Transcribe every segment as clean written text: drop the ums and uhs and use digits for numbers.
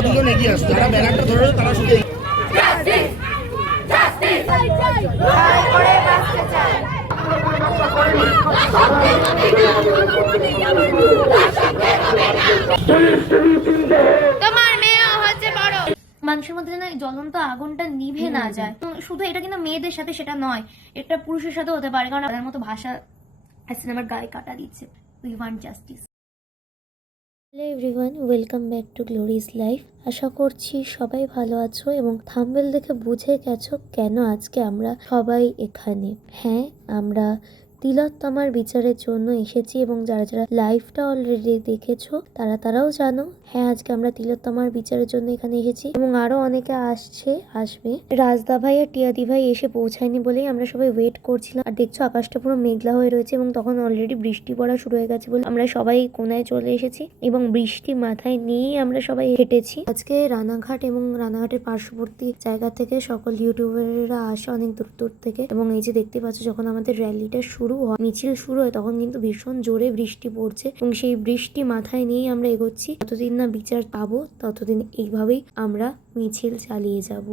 তোমরা দুজন এগিয়ে আসো, যারা ব্যানারটা ধরে তারা শুধু তোমার মেয়ে হচ্ছে বড়। মানুষের মধ্যে যেন জ্বলন্ত আগুনটা নিভে না যায়। শুধু এটা কিন্তু মেয়েদের সাথে সেটা নয়, এটা পুরুষের সাথে হতে পারে, কারণ তাদের মতো ভাষা সিনেমার গায়ে কাটা দিচ্ছে। We want justice. Hello everyone, welcome back to Glory's life. আশা করছি সবাই ভালো আছো এবং থাম্বনেল দেখে বুঝে গেছো কেন আজকে আমরা সবাই এখানে। হ্যাঁ, আমরা তিলোত্তমার বিচারের জন্য এসেছি এবং যারা যারা লাইভটা অলরেডি দেখেছো তারাও জানো। হ্যাঁ, আজকে আমরা তিলোত্তমার বিচারের জন্য এখানে এসেছি এবং আরো অনেকে আসবে। রাজদা ভাই আর টিয়াদি ভাই এসে পৌঁছায়নি বলেই আমরা সবাই ওয়েট করছিলাম। আর দেখছো আকাশটা পুরো মেঘলা হয়ে রয়েছে এবং তখন অলরেডি বৃষ্টি পড়া শুরু হয়ে গেছে বলে আমরা সবাই কোনায় চলে এসেছি এবং বৃষ্টি মাথায় নিয়েই আমরা সবাই হেঁটেছি। আজকে রানাঘাট এবং রানাঘাটের পার্শ্ববর্তী জায়গা থেকে সকল ইউটিউবাররা আসে অনেক দূর থেকে এবং এই যে দেখতে পাচ্ছ যখন আমাদের র্যালিটা মিছিল শুরু হয় তখন কিন্তু ভীষণ জোরে বৃষ্টি পড়ছে এবং সেই বৃষ্টি মাথায় নিয়েই আমরা এগোচ্ছি। যতদিন না বিচার পাবো ততদিন এইভাবেই আমরা মিছিল চালিয়ে যাব।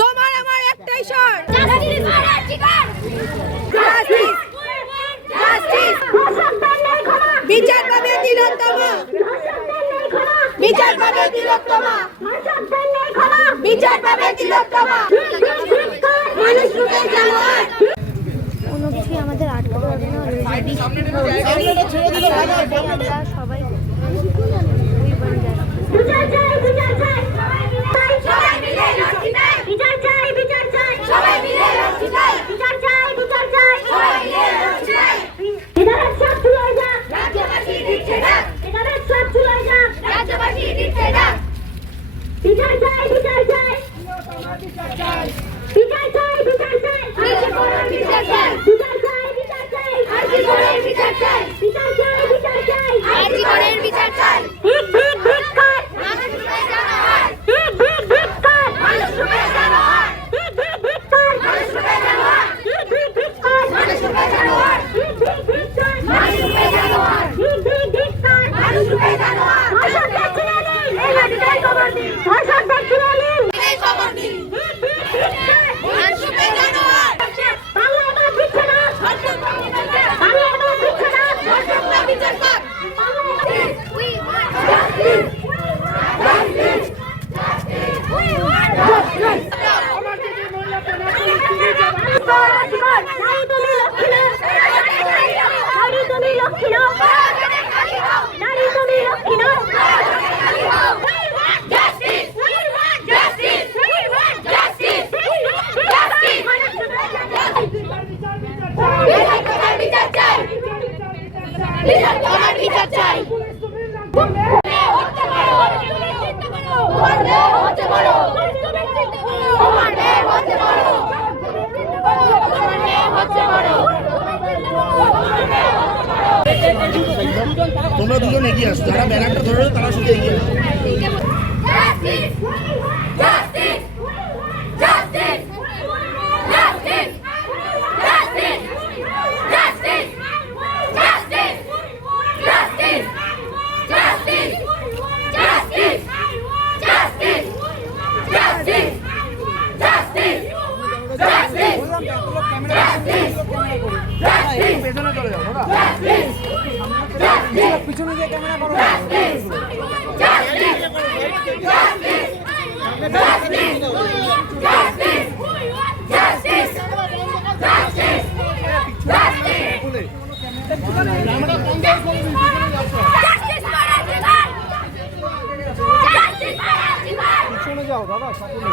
তোমার আমার একটাই শর্ত, বিচার পাবে তিলোত্তমা, বিচার পাবে তিলোত্তমা, বিচার পাবে তিলোত্তমা। কোনো কিছুই আমাদের আটকাতে পারবে না। আমরা সবাই তোমরা দুজন এগিয়ে আসো, যারা ব্যানারটা ধরে তারা শুধু এগিয়ে আসো। পিছনে যে ক্যামেরা করো পিছনে যাও দাদা সকলে।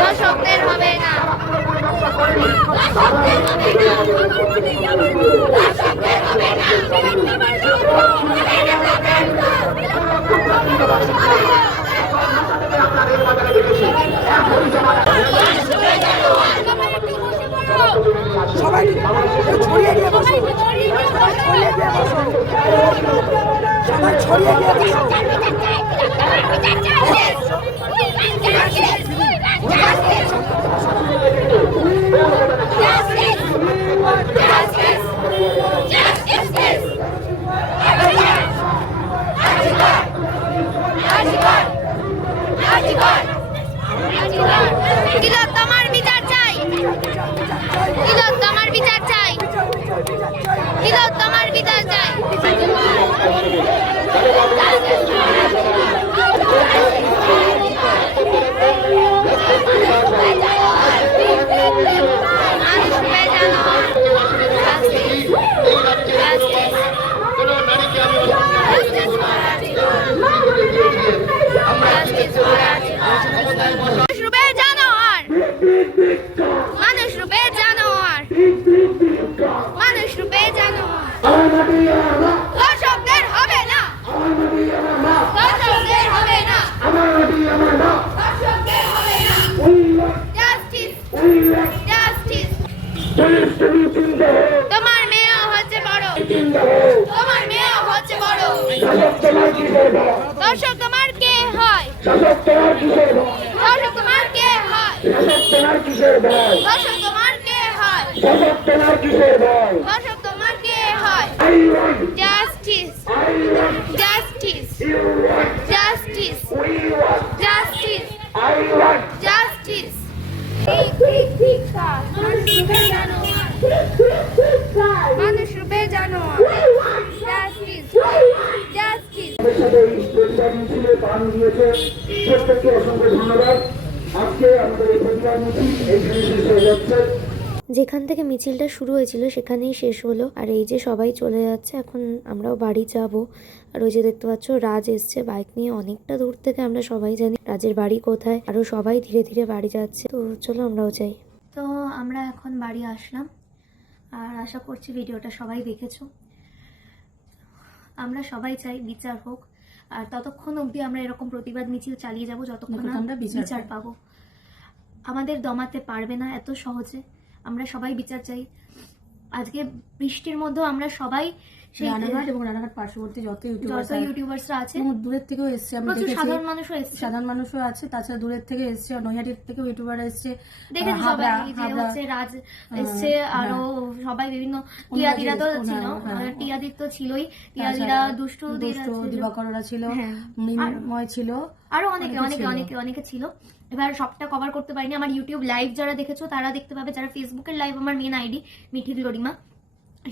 দর্শকদের হবে না। সবাই ছড়িয়ে দিয়ে বসো, ছড়িয়ে দিয়ে বসো, সবাই ছড়িয়ে দিয়ে বসো। তিলোত্তমার বিচার চাই, তিলোত্তমার বিচার চাই, তিলোত্তমার বিচার চাই। মানুষ রূপে জানোয়ার, মানুষ রূপে জানোয়ার। দর্শকদের হবে না, দর্শকদের হবে না, দর্শকদের হবে না। Justice, justice. তোমার মেয়েও হচ্ছে বড়, তোমার মেয়েও হচ্ছে বড়। দর্শক তোমার কে হয়, দর্শক তোমার কে হয়, দর্শক তোমার কে হয়, দর্শক তোমার কে হয়। Justice, justice. প্রতিবাদ মিছিলে প্রাণ দিয়েছে প্রত্যেককে অসংখ্য ধন্যবাদ। আজকে আমাদের এই প্রতিবাদ মিছিল এইখানে শেষ হয়ে যাচ্ছে। যেখান থেকে মিছিলটা শুরু হয়েছিল সেখানেই শেষ হলো। আর এই যে সবাই চলে যাচ্ছে, এখন আমরাও বাড়ি যাব। আর ওই যে দেখতে পাচ্ছ রাজ এসছে বাইক নিয়ে অনেকটা দূর থেকে। আমরা সবাই জানি রাজের বাড়ি কোথায়, আরও সবাই ধীরে ধীরে বাড়ি যাচ্ছে। তো চলো আমরাও যাই। তো আমরা এখন বাড়ি আসলাম, আর আশা করছি ভিডিওটা সবাই দেখেছো। আমরা সবাই চাই বিচার হোক, আর ততক্ষণ অবধি আমরা এরকম প্রতিবাদ মিছিল চালিয়ে যাব যতক্ষণ না আমরা বিচার পাবো। আমাদের দমাতে পারবে না এত সহজে। আমরা সবাই বিচার চাই। আজকে বৃষ্টির মধ্যেও আমরা সবাই সেই রানাঘাট এবং রানাঘাট পার্শ্ববর্তী যত ইউটিউবার্সরা আছে, দূরের থেকেও এসছে, আমরা প্রচুর দেখেছি সাধারণ মানুষও এসছে। আছে, তাছাড়া দূরের থেকে এসছে, নৈহাটির থেকেও ইউটিউবার এসছে, দেখেছি সবাই যে হচ্ছে রাজ এসছে, আরো সবাই বিভিন্ন টিয়াদিরা তো ছিল, টিয়াদির তো ছিলই, টিয়াদিরা দুষ্টু দিবাকররা ছিল, মৃন্ময় ছিল, আরো অনেকে ছিল। এবার সবটা কভার করতে পারিনি। আমার ইউটিউব লাইভ যারা দেখেছো তারা দেখতে পাবে, যারা ফেসবুকের লাইভ, আমার মেন আইডি মিঠি গ্লোরিমা,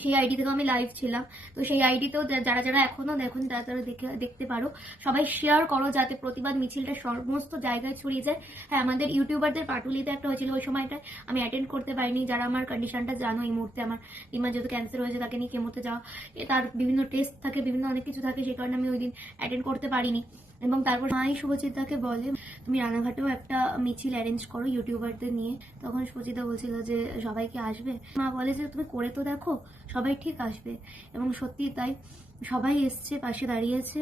সেই আইডি থেকেও আমি লাইভ ছিলাম। তো সেই আইডিতেও যারা এখনো দেখুন তারা দেখতে পারো। সবাই শেয়ার করো যাতে প্রতিবাদ মিছিলটা সমস্ত জায়গায় ছড়িয়ে যায়। হ্যাঁ, আমাদের ইউটিউবারদের পাটুলিতে একটা হয়েছিল, ওই সময়টা আমি অ্যাটেন্ড করতে পারিনি। যারা আমার কন্ডিশনটা জানো, এই মুহূর্তে আমার দিমা যেহেতু ক্যান্সার হয়েছে, তাকে নিয়ে কেমোতে যাওয়া, তার বিভিন্ন টেস্ট থাকে, বিভিন্ন অনেক কিছু থাকে, সেই কারণে আমি ওই দিন অ্যাটেন্ড করতে পারিনি। এবং তারপর মাই শুভচিত্রাকে বলে তুমি রানাঘাটেও একটা মিছিল অ্যারেঞ্জ করো ইউটিউবারদের নিয়ে। তখন শুভচিত্রা বলছিল যে সবাইকে আসবে। মা বলে যে তুমি করে তো দেখো, সবাই ঠিক আসবে। এবং সত্যি তাই, সবাই এসছে, পাশে দাঁড়িয়েছে।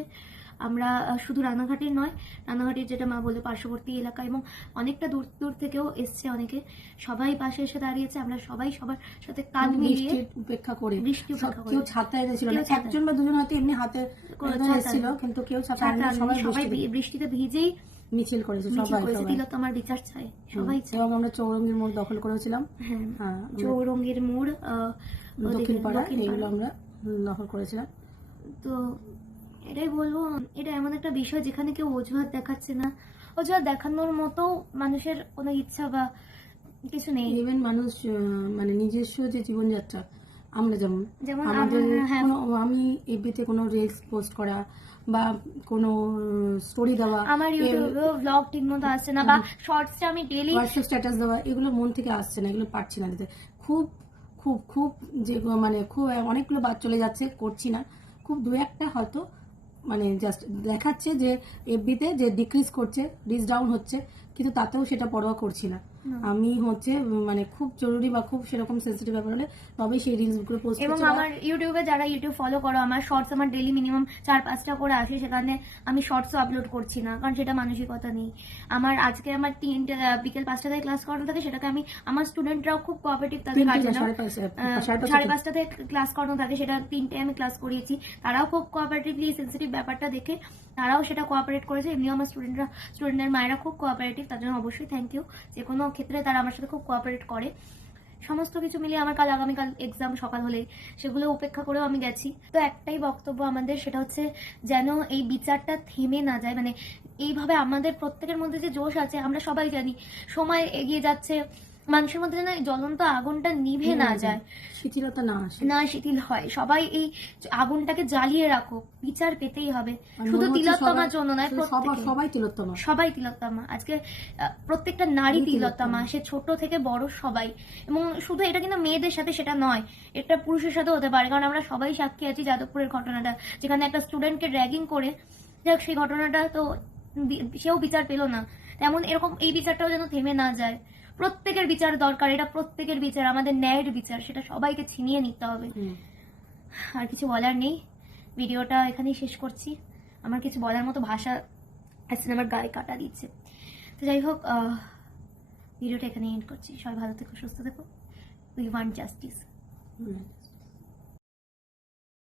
আমরা শুধু রানাঘাটের নয়, রানাঘাটের যেটা মা বলে পার্শ্ববর্তী এলাকা এবং অনেকটা দূর দূর থেকেও এসছে অনেকে, সবাই পাশে এসে দাঁড়িয়েছে। আমরা সবাই সবার সাথে কাঁধ মিলিয়ে উপেক্ষা করে, বৃষ্টি উপেক্ষা করে, কেউ ছাতা এনেছিল না, একজন বা দুজন হয়তো এমনি হাতে এসেছিল, কিন্তু কেউ ছাতা সবাই বৃষ্টিতে ভিজেই মিছিল করেছে। তিলোত্তমার বিচার চাই, সবাই চাই। এবং আমরা চৌরঙ্গীর মোড় দখল করেছিলাম। হ্যাঁ, চৌরঙ্গীর মোড়, দক্ষিণ পাড়া, এগুলো আমরা দখল করেছিলাম। তো এটাই বলবো, এটা এমন একটা বিষয় যেখানে কেউ অজুহাত দেখাচ্ছে না। অজুহাত দেখানোর মতো মানুষের কোনো ইচ্ছা বা কিছু নেই। ইভেন মানুষ মানে নিজস্ব যে জীবনযাত্রা, আমরা যেমন আমাদের আমি এফবিতে কোনো রিলস পোস্ট করা বা কোনো স্টোরি দেওয়া, আমার ইউটিউবে ব্লগ ঠিকমতো আসছে না, বা শর্টসে আমি ডেইলি হোয়াটসঅ্যাপ স্ট্যাটাস দেওয়া, এগুলো মন থেকে আসছে না, এগুলো পারছি না দিতে। খুব খুব খুব যে মানে খুব অনেকগুলো বাদ চলে যাচ্ছে, করছি না। খুব দু একটা হয়তো মানে জাস্ট দেখাচ্ছে যে এফবিতে যে ডিক্রিজ করছে, রিচ ডাউন হচ্ছে, কিন্তু তাতেও সেটা পরোয়া করছি না। আমি হচ্ছে মানে খুব জরুরি বা খুব সেরকম সেন্সিটিভ ব্যাপার হলে তবেই সেই রিলস গুলো পোস্ট করছি। এবং আমার ইউটিউবে যারা ইউটিউব ফলো করো, আমার শর্টস আমার ডেইলি মিনিমাম 4-5টা করে আসে, সেখানে আমি শর্টসও আপলোড করছি না, কারণ সেটা মানসিকতা নেই আমার। আজকে আমার বিকেল 5টা থেকে ক্লাস করানো থাকে, সেটাকে আমি, আমার স্টুডেন্টরাও খুব কোঅপারেটিভ, তাদের কাছে 5:30 থেকে ক্লাস করানো থাকে, সেটা 3টে আমি ক্লাস করিয়েছি। তারাও খুব কোঅপারেটিভলি সেন্সিটিভ ব্যাপারটা দেখে তারাও সেটা কোঅপারেট করেছে। এমনিও আমার স্টুডেন্টের মায়েরা খুব কোঅপারেটিভ, তার জন্য অবশ্যই থ্যাংক ইউ। যে কোনো ক্ষেত্রে তারা আমার সাথে খুব কোঅপারেট করে। সমস্ত কিছু মিলিয়ে আমার আগামীকাল এক্সাম সকাল হলে, সেগুলো উপেক্ষা করেও আমি গেছি। তো একটাই বক্তব্য আমাদের, সেটা হচ্ছে যেন এই বিচারটা থেমে না যায়। মানে এইভাবে আমাদের প্রত্যেকের মধ্যে যে জোশ আছে, আমরা সবাই জানি সময় এগিয়ে যাচ্ছে, মানুষের মধ্যে যেন জ্বলন্ত আগুনটা নিভে না যায়, শিথিলতা না শিথিল হয়। সবাই এই আগুনটাকে জ্বালিয়ে রাখো, বিচার পেতেই হবে। শুধু তিলোত্তমার জন্য নয়, সবাই তিলোত্তমা। আজকে প্রত্যেকটা নারী তিলোত্তমা, সে ছোট থেকে বড় সবাই। এবং শুধু এটা কিন্তু মেয়েদের সাথে সেটা নয়, এটা পুরুষের সাথে হতে পারে। কারণ আমরা সবাই সাক্ষী আছি যাদবপুরের ঘটনাটা, যেখানে একটা স্টুডেন্টকে র্যাগিং করে, যাক সেই ঘটনাটা তো সেও বিচার পেল না। তেমন এরকম এই বিচারটাও যেন থেমে না যায়। প্রত্যেকের বিচার দরকার, এটা প্রত্যেকের বিচার, আমাদের ন্যায়ের বিচার, সেটা সবাইকে ছিনিয়ে নিতে হবে। আর কিছু বলার নেই, ভিডিওটা এখানেই শেষ করছি। আমার কিছু বলার মতো ভাষা আসছে না, আমার গায়ে কাটা দিচ্ছে। তো যাই হোক, ভিডিওটা এখানেই এন্ড করছি। সবাই ভালো থেকো, সুস্থ থেকো। We want justice.